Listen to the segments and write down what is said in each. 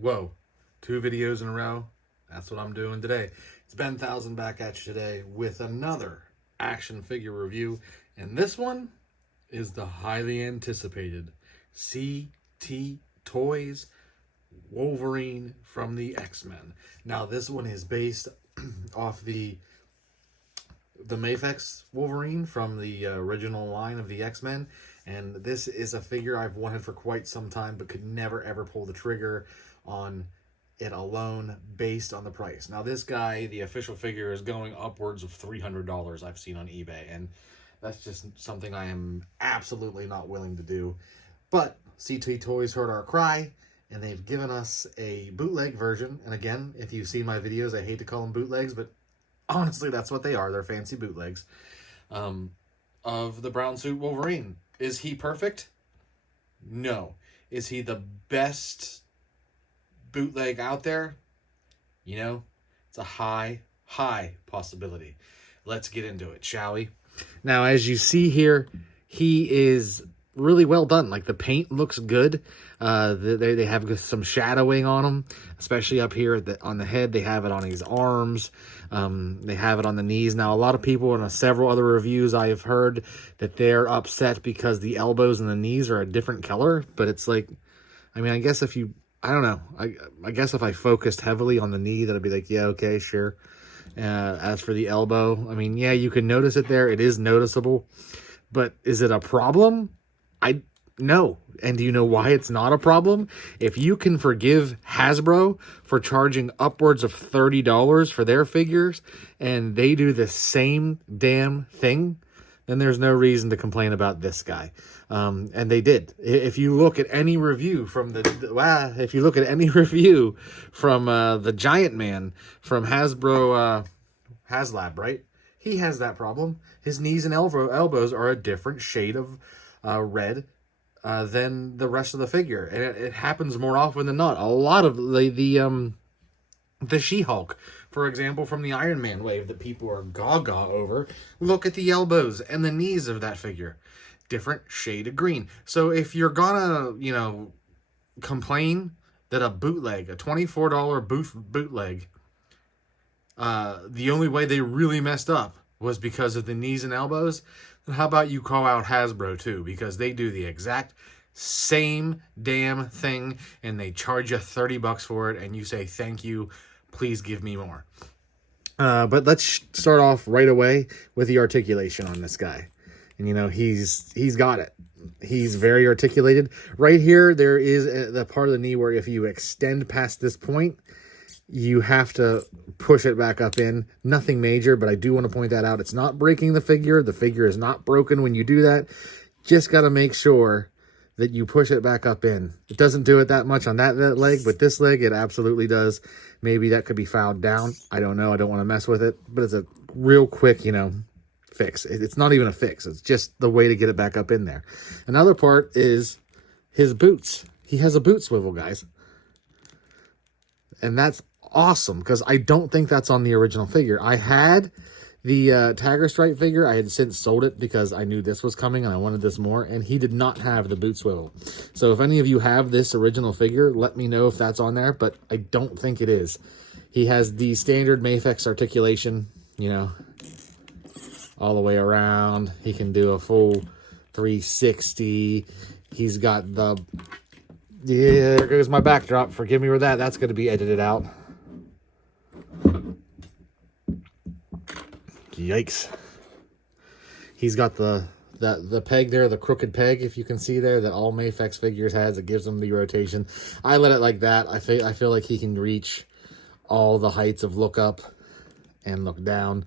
Whoa, 2 videos in a row. That's what I'm doing today. It's Ben 1000 back at you today with another action figure review. And this one is the highly anticipated CT Toys Wolverine from the X-Men. Now, this one is based off the Mafexs Wolverine from the original line of the X-Men, and this is a figure I've wanted for quite some time but could never ever pull the trigger on it alone based on the price. Now this guy, the official figure, is going upwards of $300 I've seen on eBay, and that's just something I am absolutely not willing to do. But CT Toys heard our cry, and they've given us a bootleg version. And again, if you've seen my videos, I hate to call them bootlegs, but honestly, that's what they are. They're fancy bootlegs of the brown suit Wolverine. Is he perfect? No. Is he the best bootleg out there? You know, it's a high possibility. Let's get into it, shall we? Now, as you see here, he is really well done. Like, the paint looks good. They have some shadowing on him, especially up here on the head. They have it on his arms. They have it on the knees. Now, a lot of people in several other reviews I have heard that they're upset because the elbows and the knees are a different color. But it's like, I mean, I guess if you, I don't know. I guess if I focused heavily on the knee, that'd be like, yeah, okay, sure. As for the elbow, I mean, yeah, you can notice it there. It is noticeable. But is it a problem? No. And do you know why it's not a problem? If you can forgive Hasbro for charging upwards of $30 for their figures, and they do the same damn thing, then there's no reason to complain about this guy. And they did. If you look at any review from the Giant Man from Hasbro, HasLab, right? He has that problem. His knees and elbows are a different shade of red than the rest of the figure, and it happens more often than not. A lot of the She-Hulk, for example, from the Iron Man wave that people are gaga over. Look at the elbows and the knees of that figure, different shade of green. So if you're gonna, you know, complain that a bootleg, a $24 bootleg, the only way they really messed up was because of the knees and elbows, then how about you call out Hasbro too? Because they do the exact same damn thing, and they charge you $30 for it, and you say, thank you, please give me more. But let's start off right away with the articulation on this guy. And, you know, he's got it. He's very articulated. Right here, there is the part of the knee where if you extend past this point, you have to push it back up in. Nothing major, but I do want to point that out. It's not breaking the figure. The figure is not broken when you do that. Just got to make sure that you push it back up in. It doesn't do it that much on that leg, but this leg, it absolutely does. Maybe that could be filed down. I don't know. I don't want to mess with it, but it's a real quick, you know, fix. It's not even a fix. It's just the way to get it back up in there. Another part is his boots. He has a boot swivel, guys. And that's awesome, because I don't think that's on the original figure. I had the Tiger Stripe figure. I had since sold it because I knew this was coming and I wanted this more, and he did not have the boot swivel. So if any of you have this original figure, let me know if that's on there, but I don't think it is. He has the standard Mafex articulation, you know, all the way around. He can do a full 360. He's got the, yeah, there goes my backdrop. Forgive me for that. That's going to be edited out. Yikes. He's got the peg there, the crooked peg, if you can see there, that all Mafex figures has. It gives them the rotation. I let it like that. I feel like he can reach all the heights of look up and look down.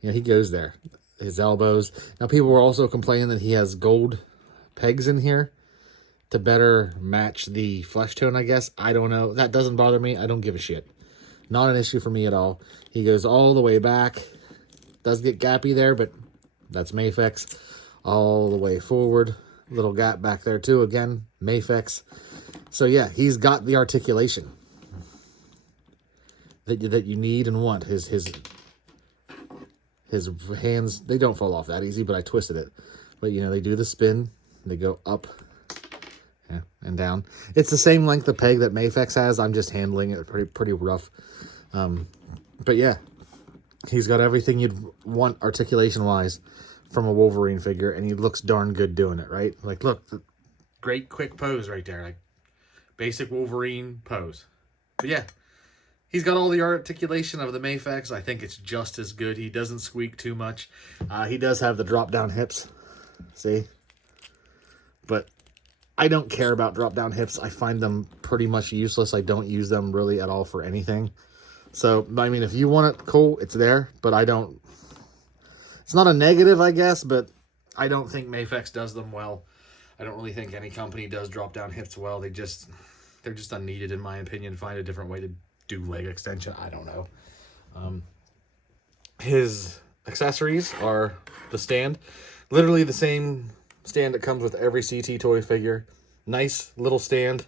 You know, he goes there. His elbows. Now, people were also complaining that he has gold pegs in here to better match the flesh tone, I guess. I don't know. That doesn't bother me. I don't give a shit. Not an issue for me at all. He goes all the way back. Does get gappy there, but that's Mafex. All the way forward. Little gap back there too. Again, Mafex. So yeah, he's got the articulation that you need and want. His hands, they don't fall off that easy, but I twisted it. But you know, they do the spin. They go up Yeah, and down. It's the same length of peg that Mafexs has. I'm just handling it pretty rough. But yeah, he's got everything you'd want articulation-wise from a Wolverine figure, and he looks darn good doing it, right? Like, look, great quick pose right there. Like, basic Wolverine pose. But yeah, he's got all the articulation of the Mafexs. I think it's just as good. He doesn't squeak too much. He does have the drop-down hips. See? But I don't care about drop-down hips. I find them pretty much useless. I don't use them really at all for anything. So, I mean, if you want it, cool, it's there. But I don't... It's not a negative, I guess, but I don't think Mafexs does them well. I don't really think any company does drop-down hips well. They're just unneeded, in my opinion. Find a different way to do leg extension. I don't know. His accessories are the stand. Literally the same stand that comes with every CT Toy figure. Nice little stand.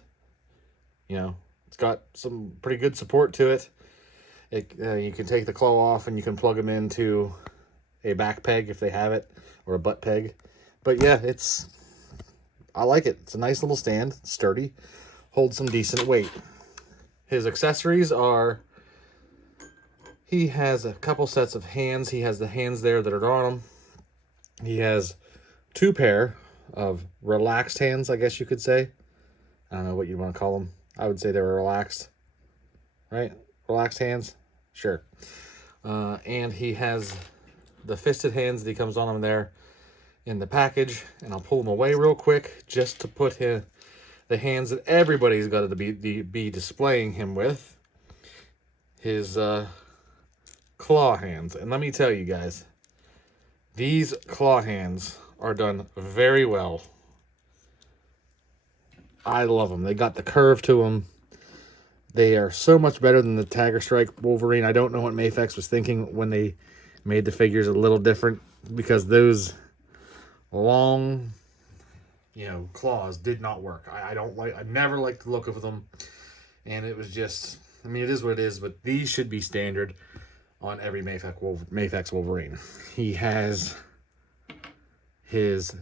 You know, it's got some pretty good support to it. You can take the claw off and you can plug them into a back peg if they have it, or a butt peg. But yeah, I like it. It's a nice little stand, sturdy, holds some decent weight. His accessories are, he has a couple sets of hands. He has the hands there that are on him. He has 2 pair of relaxed hands, I guess you could say. I don't know what you want to call them. I would say they're relaxed, right? Relaxed hands? Sure. And he has the fisted hands that he comes on him there in the package. And I'll pull them away real quick just to put the hands that everybody's got to be displaying him with. His claw hands. And let me tell you guys, these claw hands are done very well. I love them. They got the curve to them. They are so much better than the Tiger Strike Wolverine. I don't know what Mafexs was thinking when they made the figures a little different, because those long, claws did not work. I never liked the look of them. And it was just, I mean, it is what it is, but these should be standard on every Mafexs Wolverine. He has his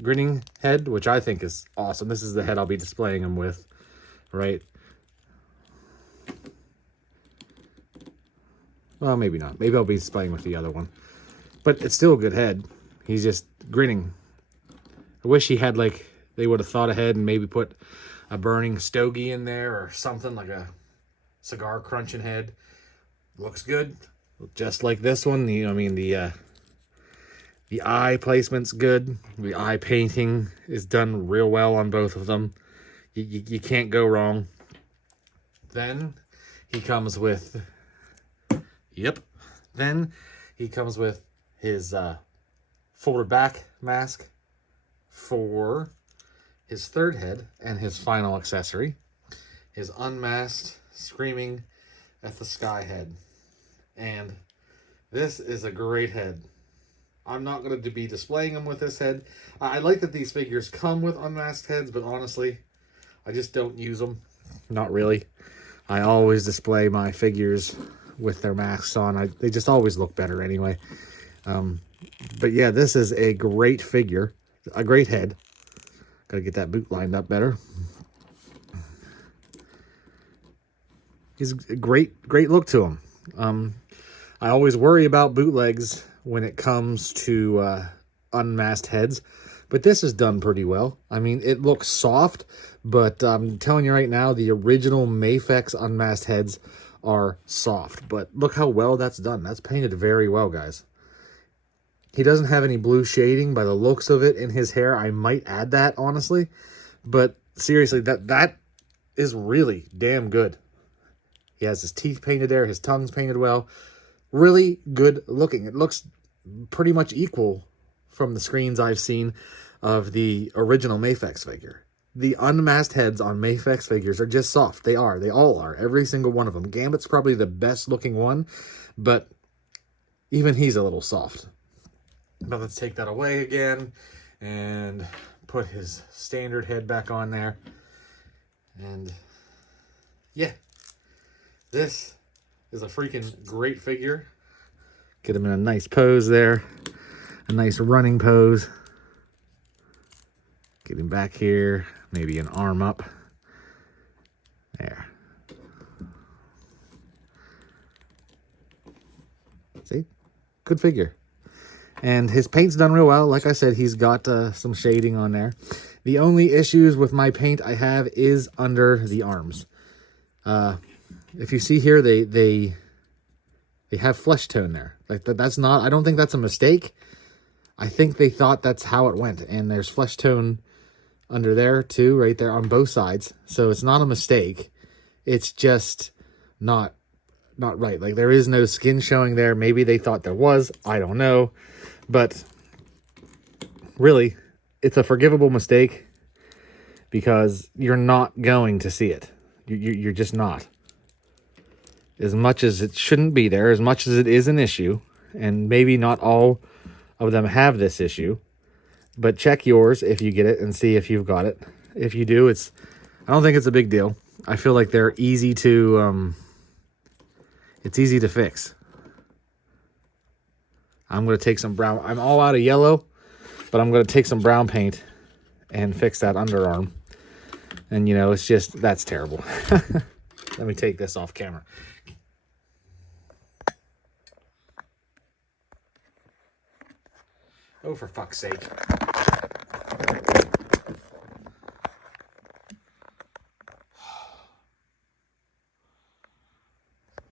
grinning head, which I think is awesome. This is the head I'll be displaying him with, right? Well, maybe not. Maybe I'll be displaying with the other one. But it's still a good head. He's just grinning. I wish he had, they would have thought ahead and maybe put a burning stogie in there or something, like a cigar crunching head. Looks good. Just like this one. The eye placement's good. The eye painting is done real well on both of them. You can't go wrong. Then he comes with... Then he comes with his folded back mask for his third head and his final accessory. His unmasked screaming at the sky head. And this is a great head. I'm not going to be displaying them with this head. I like that these figures come with unmasked heads, but honestly, I just don't use them. Not really. I always display my figures with their masks on. They just always look better anyway. But yeah, this is a great figure. A great head. Got to get that boot lined up better. He's a great look to him. I always worry about bootlegs when it comes to unmasked heads, but this is done pretty well. I mean, it looks soft, but I'm telling you right now, the original Mafexs unmasked heads are soft. But look how well that's done. That's painted very well, guys. He doesn't have any blue shading by the looks of it in his hair. I might add that, honestly. But seriously, that is really damn good. He has his teeth painted there. His tongue's painted well. Really good looking. It looks pretty much equal from the screens I've seen of the original Mafexs figure. The unmasked heads on Mafexs figures are just soft. They are. They all are. Every single one of them. Gambit's probably the best looking one, but even he's a little soft. But let's take that away again and put his standard head back on there. And yeah, this is a freaking great figure. Get him in a nice pose there. A nice running pose. Get him back here. maybe an arm up. There. See? Good figure. And his paint's done real well. Like I said, he's got some shading on there. The only issues with my paint I have is under the arms. If you see here, they have flesh tone there. Like that's not, I don't think that's a mistake. I think they thought that's how it went. And there's flesh tone under there too, right there on both sides. So it's not a mistake. It's just not right. Like there is no skin showing there. Maybe they thought there was. I don't know. But really, it's a forgivable mistake because you're not going to see it. You're just not. As much as it shouldn't be there, as much as it is an issue, and maybe not all of them have this issue, but check yours if you get it and see if you've got it. If you do, I don't think it's a big deal. I feel like they're easy to, it's easy to fix. I'm going to take some brown, I'm all out of yellow, but I'm going to take some brown paint and fix that underarm. And, you know, it's just, that's terrible. Let me take this off camera. Oh, for fuck's sake.